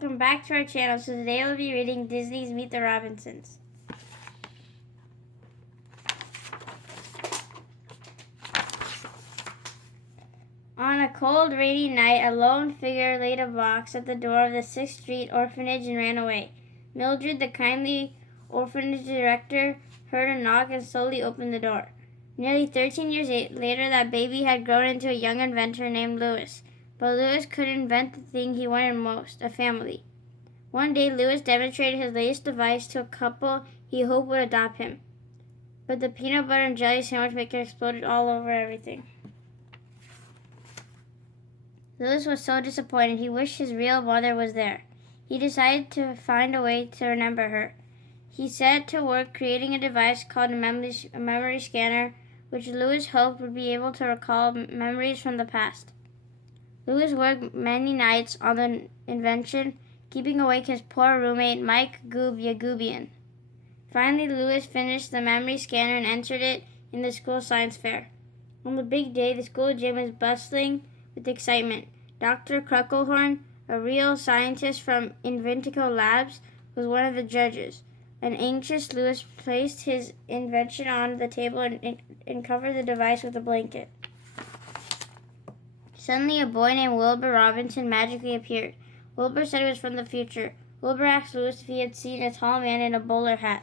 welcome back to our channel. So today we'll be reading Disney's Meet the Robinsons. On a cold, rainy night, a lone figure laid a box at the door of the 6th Street orphanage and ran away. Mildred, the kindly orphanage director, heard a knock and slowly opened the door. Nearly 13 years later, that baby had grown into a young inventor named Louis. But Louis couldn't invent the thing he wanted most, a family. One day, Louis demonstrated his latest device to a couple he hoped would adopt him. But the peanut butter and jelly sandwich maker exploded all over everything. Louis was so disappointed he wished his real mother was there. He decided to find a way to remember her. He set to work creating a device called a memory scanner, which Louis hoped would be able to recall memories from the past. Louis worked many nights on the invention, keeping awake his poor roommate Mike Yagubian. Finally, Louis finished the memory scanner and entered it in the school science fair. On the big day, the school gym was bustling with excitement. Dr. Kruckelhorn, a real scientist from Inventico Labs, was one of the judges. An anxious Louis placed his invention on the table and covered the device with a blanket. Suddenly, a boy named Wilbur Robinson magically appeared. Wilbur said he was from the future. Wilbur asked Louis if he had seen a tall man in a bowler hat,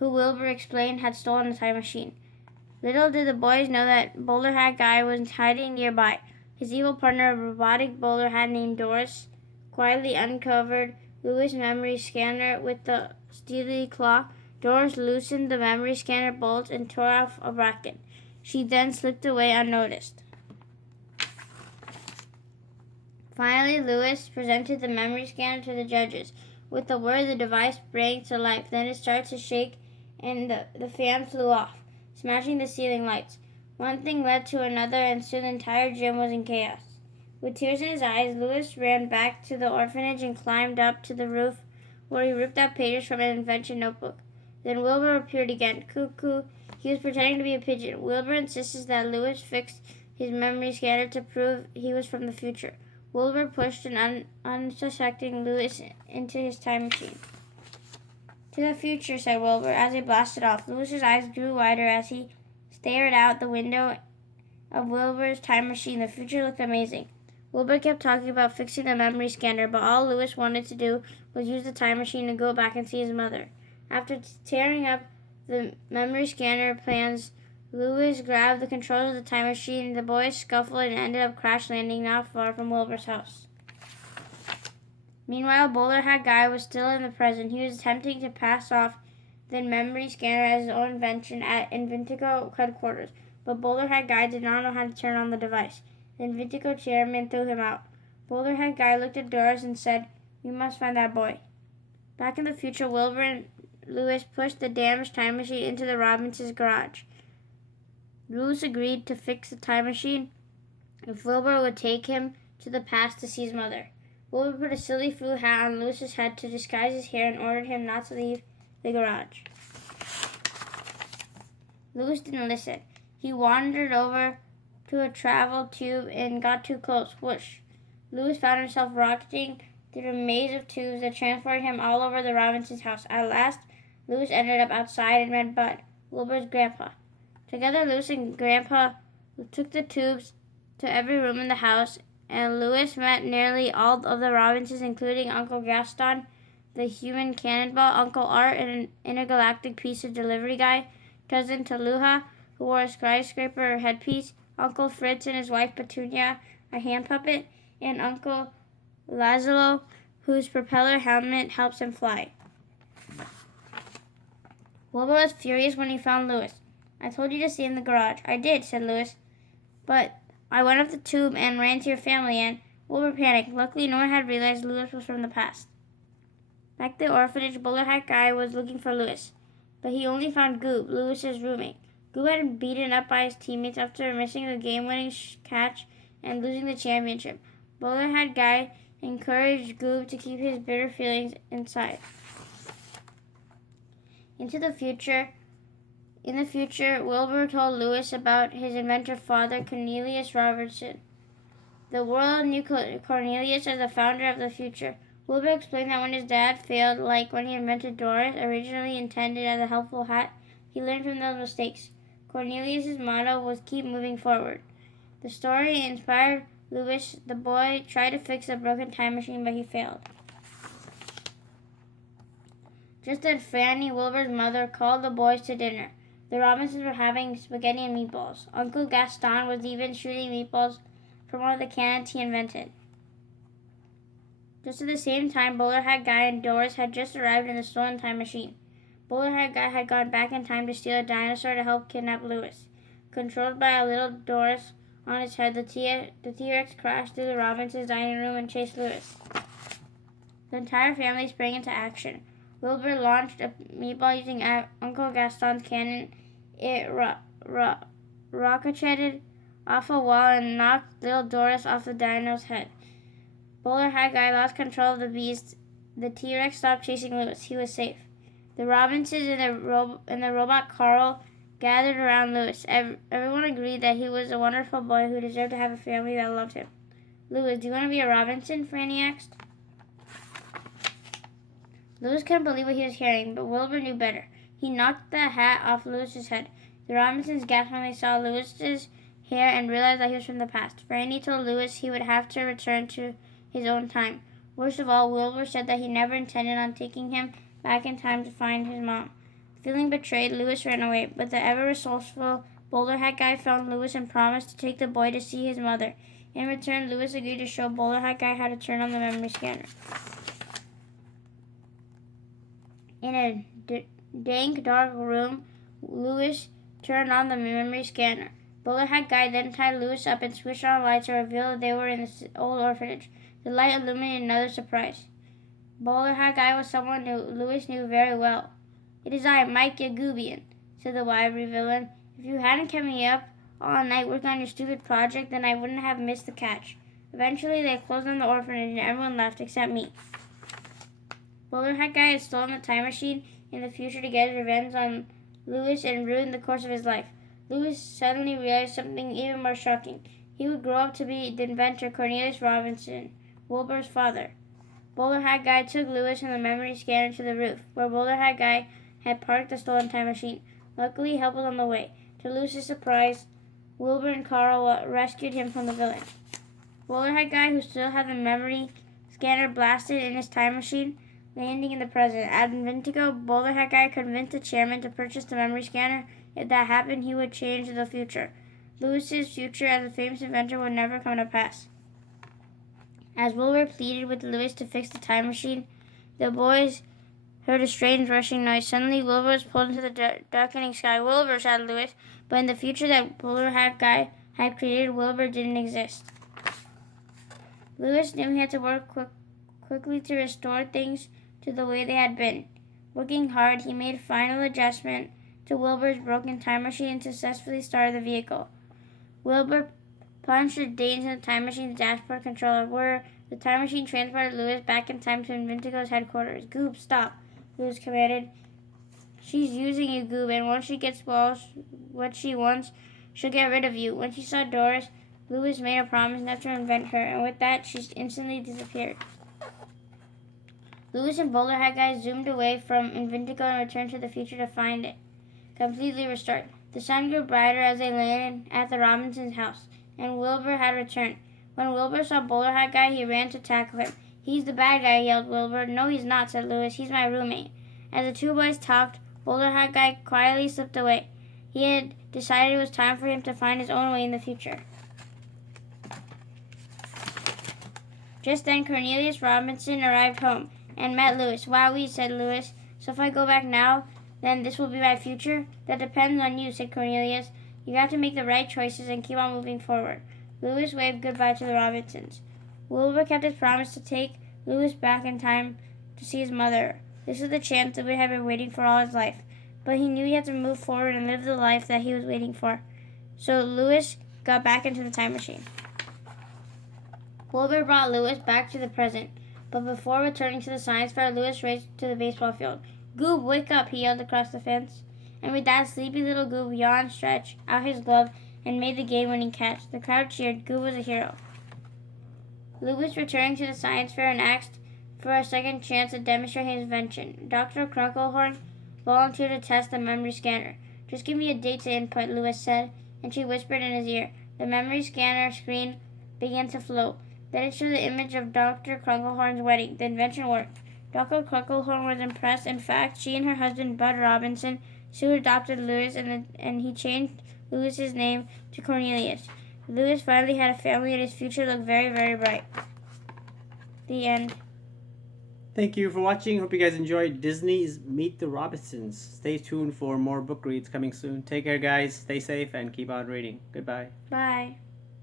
who Wilbur explained had stolen the time machine. Little did the boys know that bowler hat guy was hiding nearby. His evil partner, a robotic bowler hat named Doris, quietly uncovered Louis' memory scanner with the steely claw. Doris loosened the memory scanner bolts and tore off a bracket. She then slipped away unnoticed. Finally, Louis presented the memory scanner to the judges. With the word, the device sprang to life. Then it started to shake, and the fan flew off, smashing the ceiling lights. One thing led to another, and soon the entire gym was in chaos. With tears in his eyes, Louis ran back to the orphanage and climbed up to the roof, where he ripped out pages from an invention notebook. Then Wilbur appeared again. Cuckoo. He was pretending to be a pigeon. Wilbur insisted that Louis fixed his memory scanner to prove he was from the future. Wilbur pushed an unsuspecting Louis into his time machine. To the future, said Wilbur as they blasted off. Louis's eyes grew wider as he stared out the window of Wilbur's time machine. The future looked amazing. Wilbur kept talking about fixing the memory scanner, but all Louis wanted to do was use the time machine to go back and see his mother. After tearing up the memory scanner plans, Louis grabbed the controls of the time machine. The boys scuffled and ended up crash landing not far from Wilbur's house. Meanwhile, Bowler Hat Guy was still in the present. He was attempting to pass off the memory scanner as his own invention at Inventico headquarters, but Bowler Hat Guy did not know how to turn on the device. The Inventico chairman threw him out. Bowler Hat Guy looked at Doris and said, "We must find that boy." Back in the future, Wilbur and Louis pushed the damaged time machine into the Robinsons' garage. Louis agreed to fix the time machine if Wilbur would take him to the past to see his mother. Wilbur put a silly fruit hat on Louis's head to disguise his hair and ordered him not to leave the garage. Louis didn't listen. He wandered over to a travel tube and got too close. Whoosh! Louis found himself rocketing through a maze of tubes that transported him all over the Robinsons' house. At last, Louis ended up outside and met Bud, Wilbur's grandpa. Together, Louis and Grandpa took the tubes to every room in the house, and Louis met nearly all of the Robinsons, including Uncle Gaston, the human cannonball, Uncle Art, and an intergalactic pizza delivery guy, Cousin Taluha, who wore a skyscraper headpiece, Uncle Fritz and his wife Petunia, a hand puppet, and Uncle Lazlo, whose propeller helmet helps him fly. Wilbur was furious when he found Louis. "I told you to stay in the garage." "I did," said Louis. "But I went up the tube and ran to your family and..." Wilbur panicked. Luckily, no one had realized Louis was from the past. Back at the orphanage, Bowler Hat Guy was looking for Louis, but he only found Goob, Louis's roommate. Goob had been beaten up by his teammates after missing the game-winning catch and losing the championship. Bowler Hat Guy encouraged Goob to keep his bitter feelings inside. In the future, Wilbur told Louis about his inventor father, Cornelius Robertson. The world knew Cornelius as the founder of the future. Wilbur explained that when his dad failed, like when he invented Doris, originally intended as a helpful hat, he learned from those mistakes. Cornelius's motto was keep moving forward. The story inspired Louis. The boy tried to fix a broken time machine, but he failed. Just as Fanny, Wilbur's mother, called the boys to dinner, the Robinsons were having spaghetti and meatballs. Uncle Gaston was even shooting meatballs from one of the cannons he invented. Just at the same time, Bowler Hat Guy and Doris had just arrived in the stolen time machine. Bowler Hat Guy had gone back in time to steal a dinosaur to help kidnap Louis. Controlled by a little Doris on its head, the T-Rex crashed through the Robinsons' dining room and chased Louis. The entire family sprang into action. Wilbur launched a meatball using Uncle Gaston's cannon. It ricochetted off a wall and knocked little Doris off the dino's head. Bowler Hat Guy lost control of the beast. The T-Rex stopped chasing Louis. He was safe. The Robinsons and the robot Carl gathered around Louis. Everyone agreed that he was a wonderful boy who deserved to have a family that loved him. Louis, do you want to be a Robinson? Franny asked. Louis couldn't believe what he was hearing, but Wilbur knew better. He knocked the hat off Louis's head. The Robinsons gasped when they saw Louis's hair and realized that he was from the past. Franny told Louis he would have to return to his own time. Worst of all, Wilbur said that he never intended on taking him back in time to find his mom. Feeling betrayed, Louis ran away, but the ever-resourceful Bowler Hat Guy found Louis and promised to take the boy to see his mother. In return, Louis agreed to show Bowler Hat Guy how to turn on the memory scanner. In a dank, dark room, Louis turned on the memory scanner. Bowler Hat Guy then tied Louis up and switched on lights to reveal that they were in the old orphanage. The light illuminated another surprise. Bowler Hat Guy was someone Louis knew very well. "It is I, Mike Yagubian," said the wiry villain. "If you hadn't kept me up all night working on your stupid project, then I wouldn't have missed the catch." Eventually, they closed on the orphanage and everyone left except me. Bowler Hat Guy had stolen the time machine in the future to get his revenge on Louis and ruined the course of his life. Louis suddenly realized something even more shocking. He would grow up to be the inventor Cornelius Robinson, Wilbur's father. Bowler Hat Guy took Louis and the memory scanner to the roof, where Bowler Hat Guy had parked the stolen time machine. Luckily, help was on the way. To Louis's surprise, Wilbur and Carl rescued him from the villain. Bowler Hat Guy, who still had the memory scanner blasted in his time machine, landing in the present. At Inventico, Bowler Hat Guy convinced the chairman to purchase the memory scanner. If that happened, he would change the future. Louis's future as a famous inventor would never come to pass. As Wilbur pleaded with Louis to fix the time machine, the boys heard a strange rushing noise. Suddenly, Wilbur was pulled into the darkening sky. "Wilbur," shouted Louis, but in the future that Bowler Hat Guy had created, Wilbur didn't exist. Louis knew he had to work quickly to restore things to the way they had been. Working hard, he made final adjustment to Wilbur's broken time machine and successfully started the vehicle. Wilbur punched the dates in the time machine's dashboard controller, where the time machine transported Louis back in time to Inventico's headquarters. "Goob, stop," Louis commanded. "She's using you, Goob, and once she gets what she wants, she'll get rid of you." When she saw Doris, Louis made a promise not to invent her, and with that, she instantly disappeared. Louis and Bowler Hat Guy zoomed away from Inventico and returned to the future to find it completely restored. The sun grew brighter as they landed at the Robinsons' house, and Wilbur had returned. When Wilbur saw Bowler Hat Guy, he ran to tackle him. "He's the bad guy," yelled Wilbur. "No, he's not," said Louis. "He's my roommate." As the two boys talked, Bowler Hat Guy quietly slipped away. He had decided it was time for him to find his own way in the future. Just then, Cornelius Robinson arrived home and met Louis. "Wowee," said Louis. "So if I go back now, then this will be my future?" "That depends on you," said Cornelius. "You have to make the right choices and keep on moving forward." Louis waved goodbye to the Robinsons. Wilbur kept his promise to take Louis back in time to see his mother. This was the chance Louis had been waiting for all his life, but he knew he had to move forward and live the life that he was waiting for. So Louis got back into the time machine. Wilbur brought Louis back to the present, but before returning to the science fair, Louis raced to the baseball field. "Goob, wake up," he yelled across the fence. And with that, sleepy little Goob yawned, stretched out his glove, and made the game-winning catch. The crowd cheered. Goob was a hero. Louis returned to the science fair and asked for a second chance to demonstrate his invention. Dr. Crunklehorn volunteered to test the memory scanner. "Just give me a date to input," Lewis said, and she whispered in his ear. The memory scanner screen began to float. Then it showed the image of Dr. Crunklehorn's wedding. The invention worked. Dr. Crunklehorn was impressed. In fact, she and her husband, Bud Robinson, soon adopted Lewis, and he changed Lewis's name to Cornelius. Lewis finally had a family, and his future looked very, very bright. The end. Thank you for watching. Hope you guys enjoyed Disney's Meet the Robinsons. Stay tuned for more book reads coming soon. Take care, guys. Stay safe and keep on reading. Goodbye. Bye.